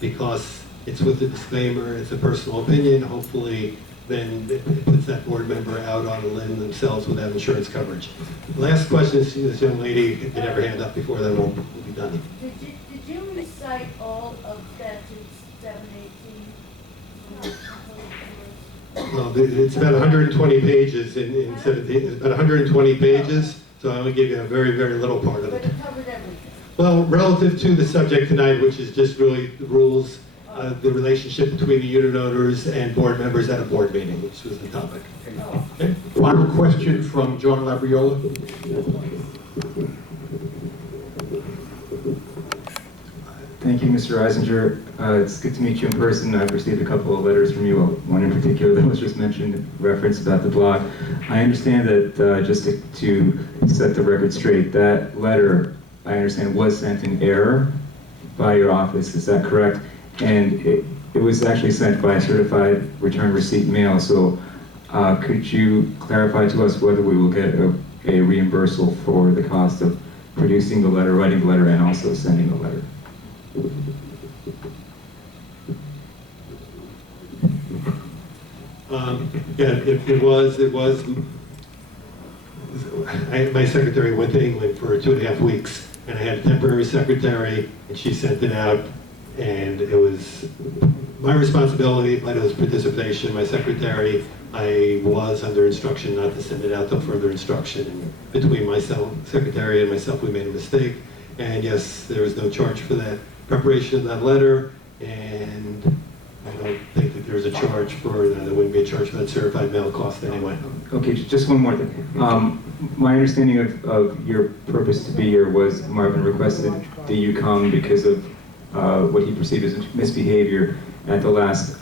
because it's with the disclaimer, it's a personal opinion, hopefully then it puts that board member out on a limb themselves without insurance coverage. Last question is this young lady, if you could ever hand up before then we'll be done. Did you recite all of statutes 718? Well, it's about 120 pages in 17, it's about 120 pages, so I only give you a very, very little part of But it. it covered everything. Well, relative to the subject tonight, which is just really the rules, the relationship between the unit owners and board members at a board meeting, which was the topic. Okay. Final question from John Labriola. Thank you, Mr. Eisinger. It's good to meet you in person. I've received a couple of letters from you, one in particular that was just mentioned, reference about the blog. I understand that, just to set the record straight, that letter, I understand, was sent in error by your office. Is that correct? And it was actually sent by certified return receipt mail. So could you clarify to us whether we will get a reimbursal for the cost of producing the letter, writing the letter, and also sending the letter? Yeah, my secretary went to England for 2.5 weeks, and I had a temporary secretary, and she sent it out, and it was my responsibility, but it was participation. My secretary, I was under instruction not to send it out till further instruction, and between myself, secretary, and myself, we made a mistake, and yes, there was no charge for that preparation of that letter, and I don't think that there's a charge for that. There wouldn't be a charge for that certified mail cost anyway. Okay, just one more thing. My understanding of your purpose to be here was Marvin requested that you come because of what he perceived as misbehavior at the last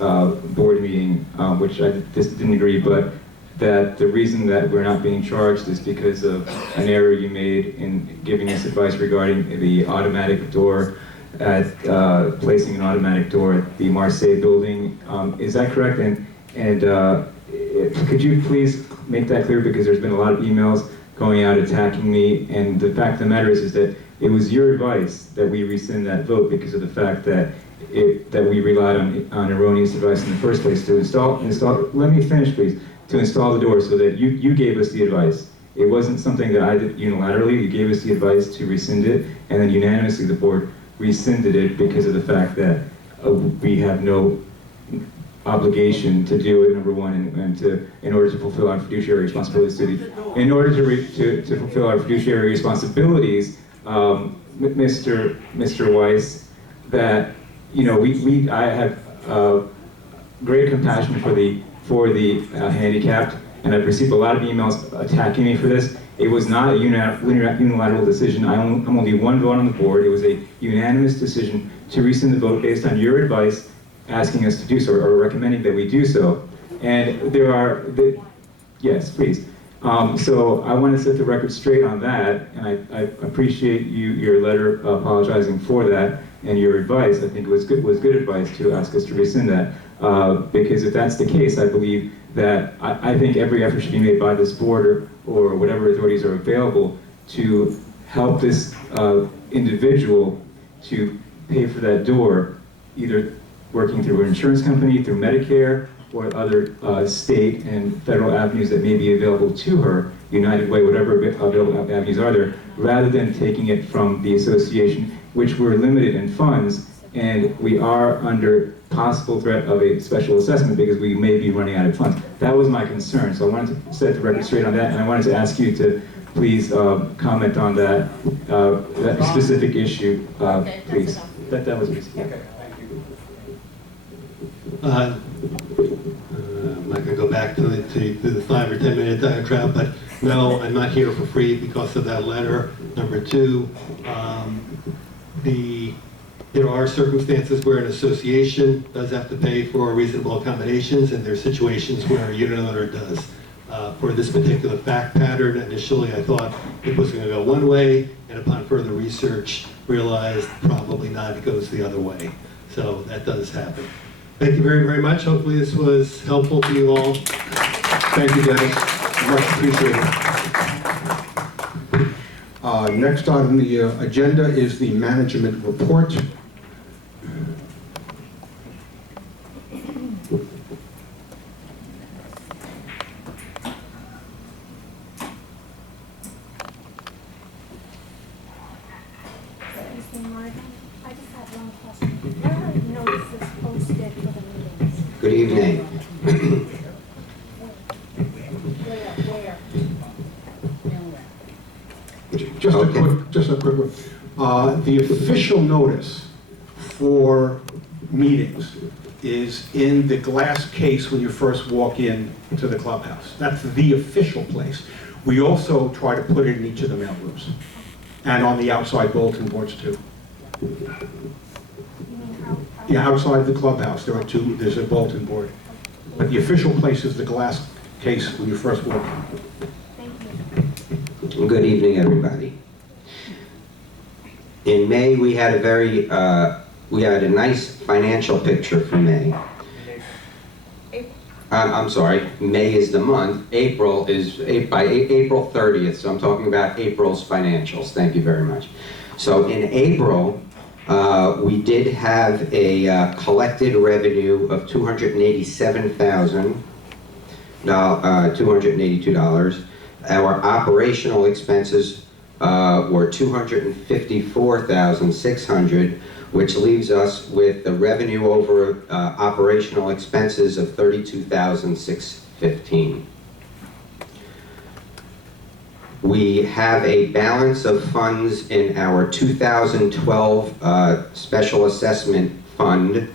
board meeting, which I just didn't agree, but that the reason that we're not being charged is because of an error you made in giving us advice regarding the automatic door at placing an automatic door at the Marseille building. Is that correct? And could you please make that clear, because there's been a lot of emails going out attacking me, and the fact of the matter is that it was your advice that we rescind that vote because of the fact that we relied on erroneous advice in the first place to install, let me finish please, to install the door, so that you gave us the advice. It wasn't something that I did unilaterally. You gave us the advice to rescind it, and then unanimously the board rescinded it because of the fact that we have no obligation to do it, number one, and in order to fulfill our fiduciary responsibilities in order to fulfill our fiduciary responsibilities, Mr. Weiss, that I have great compassion for the handicapped, and I've received a lot of emails attacking me for this. It was not a unilateral decision. I'm only one vote on the board. It was a unanimous decision to rescind the vote based on your advice, asking us to do so, or recommending that we do so. And yes, please. So I want to set the record straight on that, and I appreciate your letter apologizing for that and your advice. I think it was good advice to ask us to rescind that, because if that's the case, I believe that I think every effort should be made by this board or whatever authorities are available to help this individual to pay for that door, either working through an insurance company, through Medicare, or other state and federal avenues that may be available to her, United Way, whatever available avenues are there, rather than taking it from the association, which we're limited in funds, and we are under possible threat of a special assessment because we may be running out of funds. That was my concern, so I wanted to set the record straight on that, and I wanted to ask you to please comment on that specific issue, Okay, please. that's That was easy. Okay, thank you. I'm not going to go back to the 5 or 10 minute diatribe, but no, I'm not here for free because of that letter. Number two, there are circumstances where an association does have to pay for reasonable accommodations, and there are situations where a unit owner does. For this particular fact pattern, initially I thought it was going to go one way, and upon further research realized probably not, it goes the other way. So that does happen. Thank you very, very much. Hopefully this was helpful to you all. Thank you, Dennis. Much appreciated. Next on the agenda is the management report. Good evening. Where? Just a Okay. quick one. The official notice for meetings is in the glass case when you first walk in to the clubhouse. That's the official place. We also try to put it in each of the mailrooms and on the outside bulletin boards too. Yeah, outside the clubhouse, there's a bulletin board. But the official place is the glass case when you first walk in. Good evening, everybody. In May, we had a nice financial picture for May. I'm sorry, May is the month. April is by April 30th, so I'm talking about April's financials. Thank you very much. So in April, we did have a collected revenue of $282. Our operational expenses were $254,600, which leaves us with the revenue over operational expenses of $32,615. We have a balance of funds in our 2012 special assessment fund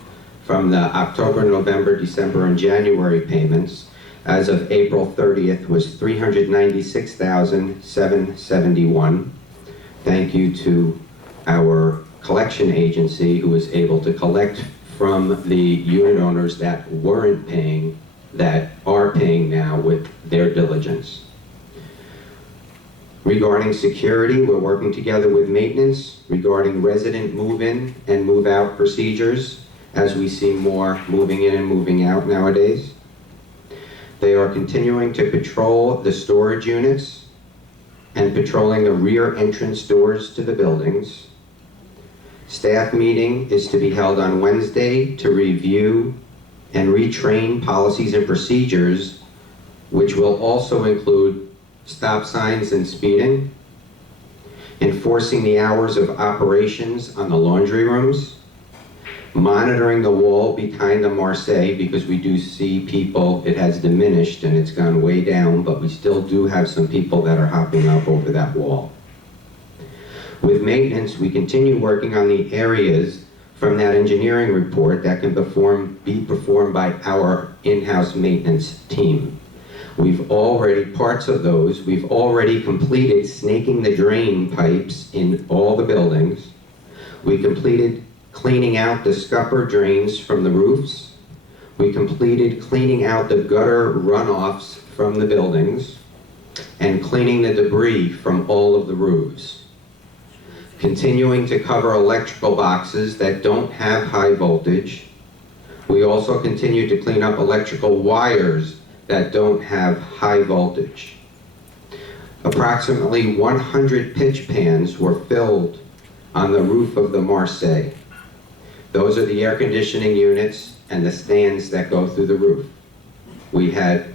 from the October, November, December, and January payments. As of April 30th was $396,771. Thank you to our collection agency who was able to collect from the unit owners that weren't paying, that are paying now with their diligence. Regarding security, we're working together with maintenance regarding resident move-in and move-out procedures as we see more moving in and moving out nowadays. They are continuing to patrol the storage units and patrolling the rear entrance doors to the buildings. Staff meeting is to be held on Wednesday to review and retrain policies and procedures, which will also include stop signs and speeding, enforcing the hours of operations on the laundry rooms, monitoring the wall behind the Marseille, because we do see people, it has diminished and it's gone way down, but we still do have some people that are hopping up over that wall. With maintenance, we continue working on the areas from that engineering report that can be performed by our in-house maintenance team. We've already completed snaking the drain pipes in all the buildings. We completed cleaning out the scupper drains from the roofs. We completed cleaning out the gutter runoffs from the buildings and cleaning the debris from all of the roofs. Continuing to cover electrical boxes that don't have high voltage. We also continue to clean up electrical wires that don't have high voltage. Approximately 100 pitch pans were filled on the roof of the Marseille. Those are the air conditioning units and the stands that go through the roof. We had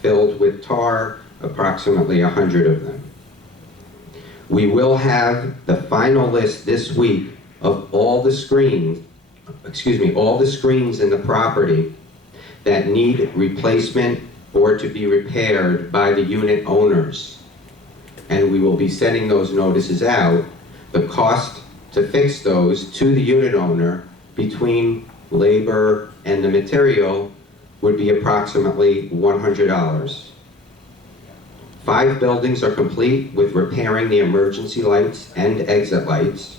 filled with tar approximately 100 of them. We will have the final list this week of all the screens in the property that need replacement or to be repaired by the unit owners. And we will be sending those notices out. The cost to fix those to the unit owner between labor and the material would be approximately $100. 5 buildings are complete with repairing the emergency lights and exit lights.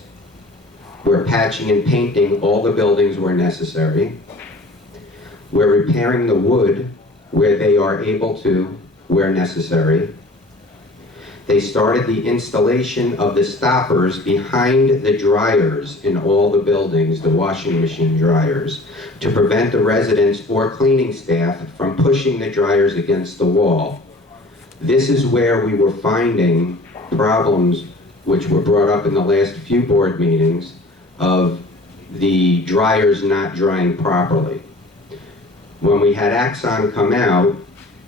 We're patching and painting all the buildings where necessary. We're repairing the wood where they are able to, where necessary. They started the installation of the stoppers behind the dryers in all the buildings, the washing machine dryers, to prevent the residents or cleaning staff from pushing the dryers against the wall. This is where we were finding problems which were brought up in the last few board meetings of the dryers not drying properly. When we had Axon come out,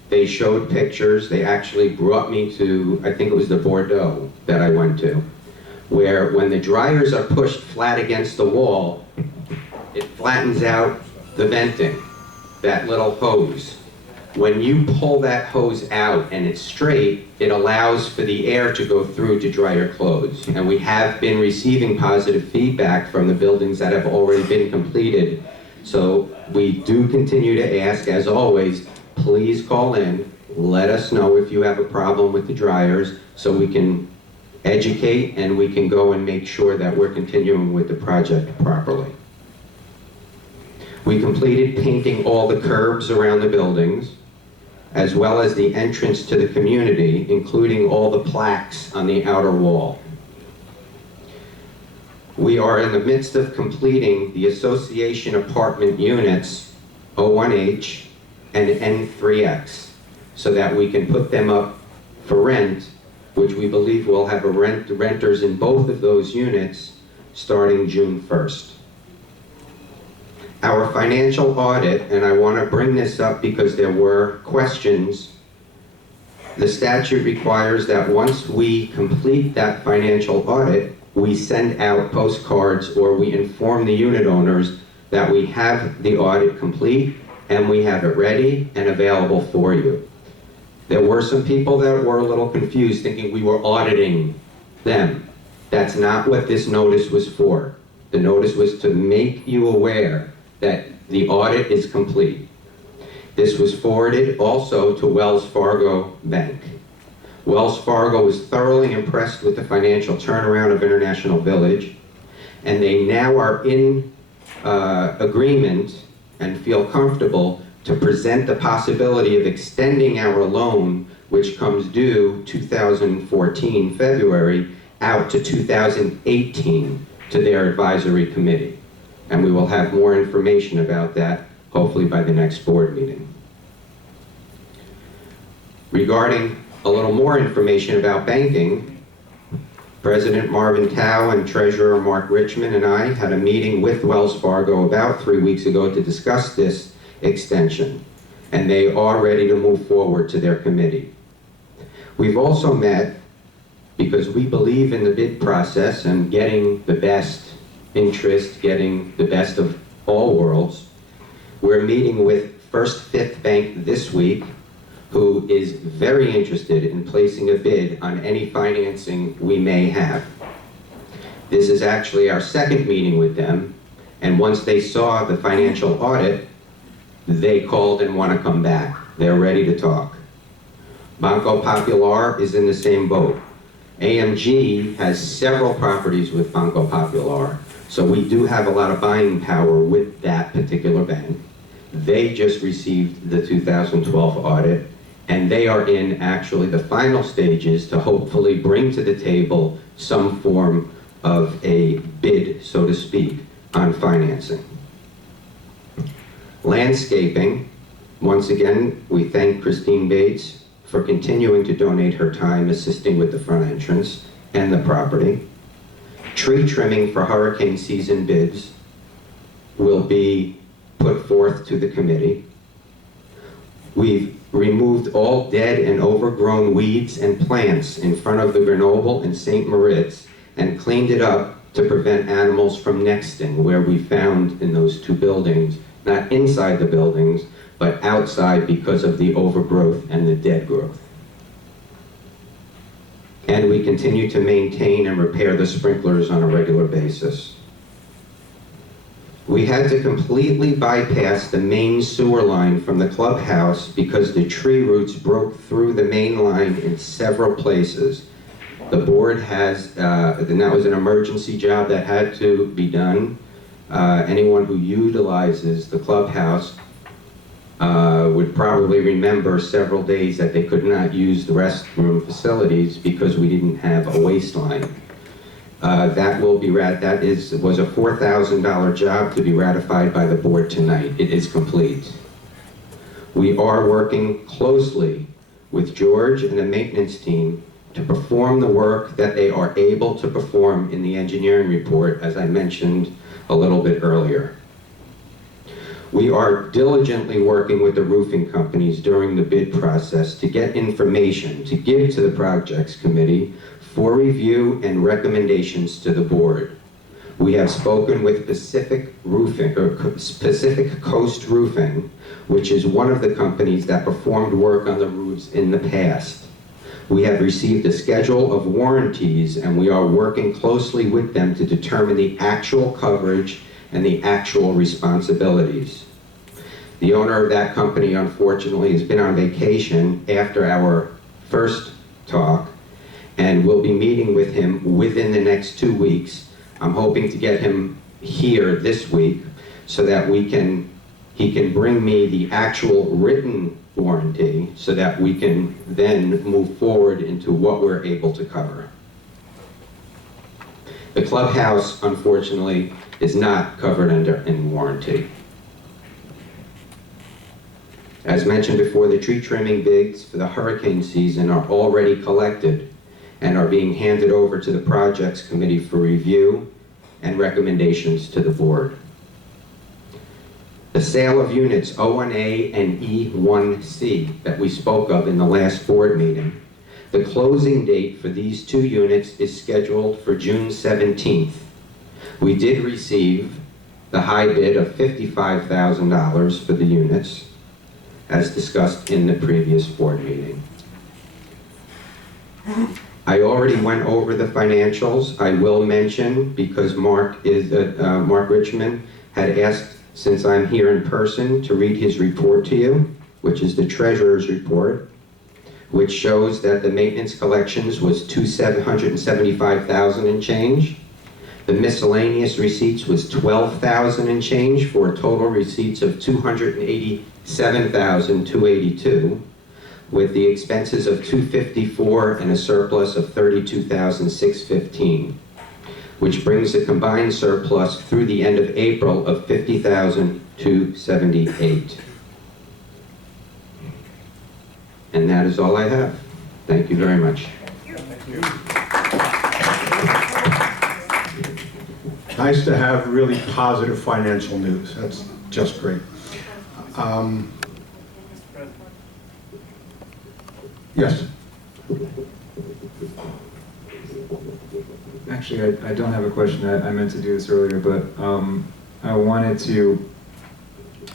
they showed pictures. They actually brought me to, I think it was the Bordeaux that I went to, where when the dryers are pushed flat against the wall, it flattens out the venting. that little hose. When you pull that hose out and it's straight, it allows for the air to go through to dry your clothes. And we have been receiving positive feedback from the buildings that have already been completed. So we do continue to ask, as always, please call in, let us know if you have a problem with the dryers so we can educate and we can go and make sure that we're continuing with the project properly. We completed painting all the curbs around the buildings, as well as the entrance to the community, including all the plaques on the outer wall. We are in the midst of completing the association apartment units, O1H and N3X, so that we can put them up for rent, which we believe will have renters in both of those units starting June 1st. Our financial audit, and I want to bring this up because there were questions, the statute requires that once we complete that financial audit, we send out postcards or we inform the unit owners that we have the audit complete and we have it ready and available for you. There were some people that were a little confused thinking we were auditing them. That's not what this notice was for. The notice was to make you aware that the audit is complete. This was forwarded also to Wells Fargo Bank. Wells Fargo was thoroughly impressed with the financial turnaround of International Village, and they now are in agreement and feel comfortable to present the possibility of extending our loan, which comes due 2014 February, out to 2018 to their advisory committee. And we will have more information about that, hopefully by the next board meeting. Regarding a little more information about banking, President Marvin Tao and Treasurer Mark Richmond and I had a meeting with Wells Fargo about 3 weeks ago to discuss this extension, and they are ready to move forward to their committee. We've also met because we believe in the bid process and getting the best interest, getting the best of all worlds. We're meeting with First Fifth Bank this week, who is very interested in placing a bid on any financing we may have. This is actually our second meeting with them, and once they saw the financial audit, they called and want to come back. They're ready to talk. Banco Popular is in the same boat. AMG has several properties with Banco Popular, so we do have a lot of buying power with that particular bank. They just received the 2012 audit, and they are in actually the final stages to hopefully bring to the table some form of a bid, so to speak, on financing. Landscaping, once again, we thank Christine Bates for continuing to donate her time assisting with the front entrance and the property. Tree trimming for hurricane season bids will be put forth to the committee. We've removed all dead and overgrown weeds and plants in front of the Grenoble and St. Moritz and cleaned it up to prevent animals from nesting where we found in those two buildings, not inside the buildings, but outside because of the overgrowth and the dead growth. And we continue to maintain and repair the sprinklers on a regular basis. We had to completely bypass the main sewer line from the clubhouse because the tree roots broke through the main line in several places. The board has, and that was an emergency job that had to be done. Anyone who utilizes the clubhouse would probably remember several days that they could not use the restroom facilities because we didn't have a waste line. That was a $4,000 job to be ratified by the board tonight. It is complete. We are working closely with George and the maintenance team to perform the work that they are able to perform in the engineering report, as I mentioned a little bit earlier. We are diligently working with the roofing companies during the bid process to get information to give to the projects committee for review and recommendations to the board. We have spoken with Pacific Roofing, or Pacific Coast Roofing, which is one of the companies that performed work on the roofs in the past. We have received a schedule of warranties, and we are working closely with them to determine the actual coverage and the actual responsibilities. The owner of that company, unfortunately, has been on vacation after our first talk, and we'll be meeting with him within the next 2 weeks. I'm hoping to get him here this week so that he can bring me the actual written warranty so that we can then move forward into what we're able to cover. The clubhouse, unfortunately, is not covered in warranty. As mentioned before, the tree trimming bids for the hurricane season are already collected and are being handed over to the projects committee for review and recommendations to the board. The sale of units O1A and E1C that we spoke of in the last board meeting, the closing date for these 2 units is scheduled for June 17th. We did receive the high bid of $55,000 for the units, as discussed in the previous board meeting. I already went over the financials. I will mention, because Mark Richmond had asked, since I'm here in person, to read his report to you, which is the treasurer's report, which shows that the maintenance collections was $775,000 and change. The miscellaneous receipts was $12,000 and change, for a total receipts of $287,282, with the expenses of $254 and a surplus of $32,615, which brings a combined surplus through the end of April of $50,278. And that is all I have. Thank you very much. Nice to have really positive financial news. That's just great. Yes. Actually, I don't have a question. I meant to do this earlier, but I wanted to,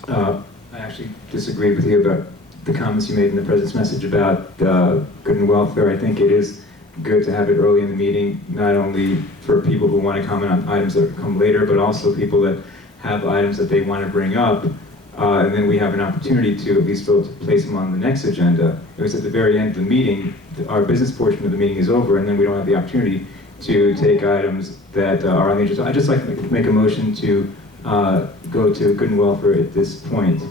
I actually disagree with you about the comments you made in the president's message about good and welfare. I think it is good to have it early in the meeting, not only for people who want to comment on items that come later, but also people that have items that they want to bring up. And then we have an opportunity to at least be able to place them on the next agenda. It was at the very end of the meeting, our business portion of the meeting is over, and then we don't have the opportunity to take items that are on the agenda. I'd just like to make a motion to go to good and welfare at this point,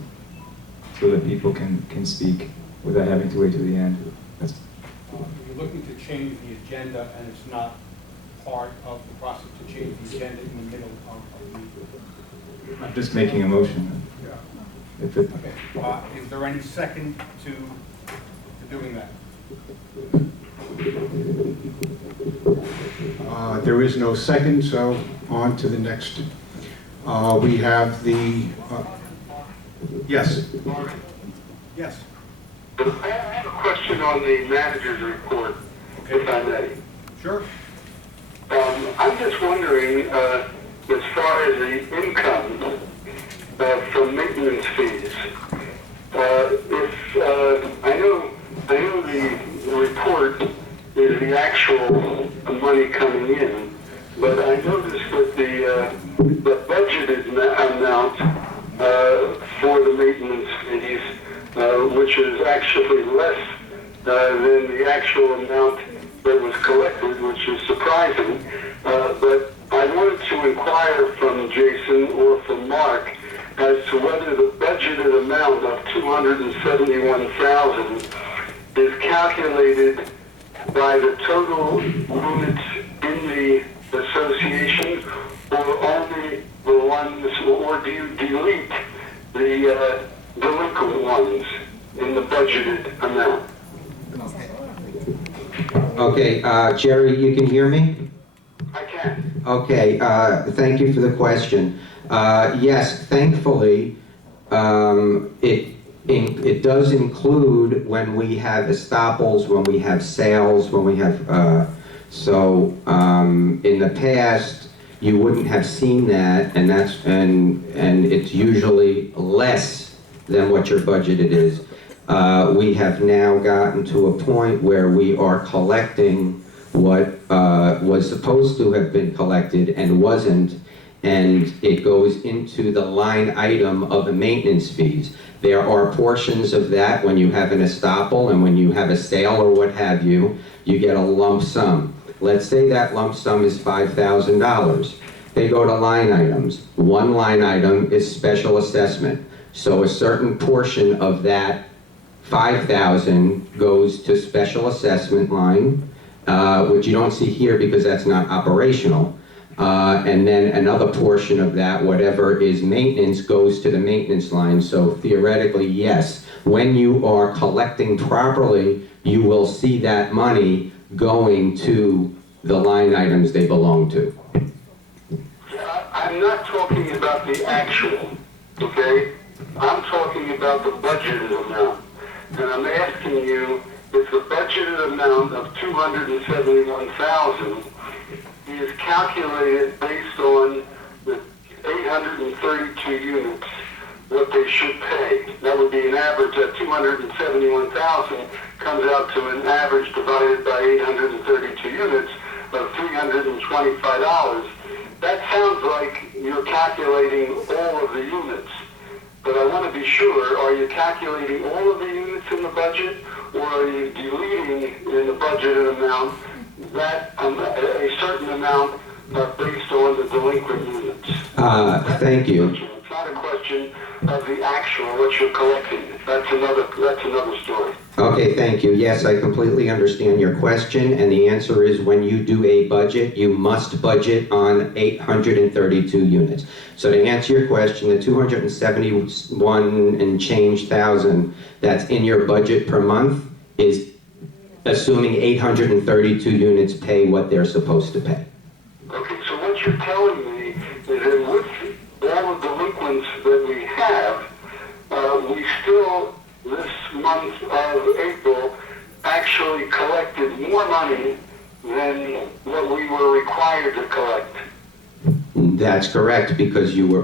so that people can speak without having to wait to the end. You're looking to change the agenda, and it's not part of the process to change the agenda in the middle of the meeting. I'm just making a motion. If it, Okay. Is there any second to doing that? There is no second, so on to the next. We have the, yes. Yes. I have a question on the manager's report, if I may. Sure. I'm just wondering, as far as the income from maintenance fees, if I know the report is the actual money coming in, but I noticed that the budgeted amount for the maintenance fees, which is actually less than the actual amount that was collected, which is surprising. But I wanted to inquire from Jason or from Mark as to whether the budgeted amount of $271,000 is calculated by the total units in the association, or only the ones, or do you delete the delinquent ones in the budgeted amount? Okay, Jerry, you can hear me? I can. Okay, thank you for the question. Yes, thankfully, it does include when we have estoppels, when we have sales, when we have, in the past, you wouldn't have seen that, and it's usually less than what your budgeted is. We have now gotten to a point where we are collecting what was supposed to have been collected and wasn't, and it goes into the line item of the maintenance fees. There are portions of that when you have an estoppel and when you have a sale or what have you, you get a lump sum. Let's say that lump sum is $5,000. They go to line items. One line item is special assessment. So a certain portion of that 5,000 goes to special assessment line, which you don't see here because that's not operational. And then another portion of that, whatever is maintenance, goes to the maintenance line. So theoretically, yes, when you are collecting properly, you will see that money going to the line items they belong to. I'm not talking about the actual, okay? I'm talking about the budgeted amount. And I'm asking you if the budgeted amount of $271,000 is calculated based on the 832 units, what they should pay. That would be an average at 271,000 comes out to an average divided by 832 units of $325. That sounds like you're calculating all of the units. But I want to be sure, are you calculating all of the units in the budget, or are you deleting in the budgeted amount that a certain amount based on the delinquent units? Thank you. It's not a question of the actual, what you're collecting. That's another story. Okay, thank you. Yes, I completely understand your question, and the answer is when you do a budget, you must budget on 832 units. So to answer your question, the 271 and change thousand that's in your budget per month is assuming 832 units pay what they're supposed to pay. Okay, so what you're telling me is that with all the delinquents that we have, we still, this month of April, actually collected more money than what we were required to collect. That's correct, because you were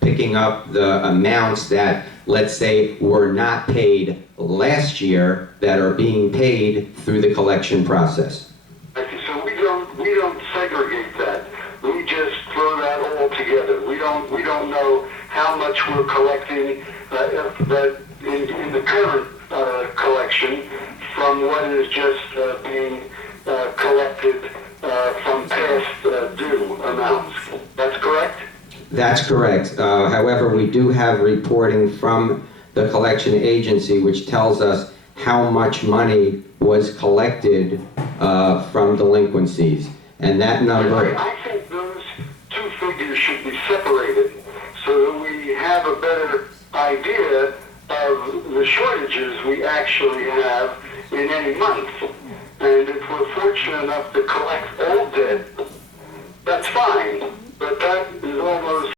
picking up the amounts that, let's say, were not paid last year that are being paid through the collection process. Okay, so we don't segregate that. We just throw that all together. We don't know how much we're collecting in the current collection from what is just being collected from past due amounts. That's correct? That's correct. However, we do have reporting from the collection agency which tells us how much money was collected from delinquencies. And that number... I think those two figures should be separated so that we have a better idea of the shortages we actually have in any month. And if we're fortunate enough to collect all debt, that's fine, but that is almost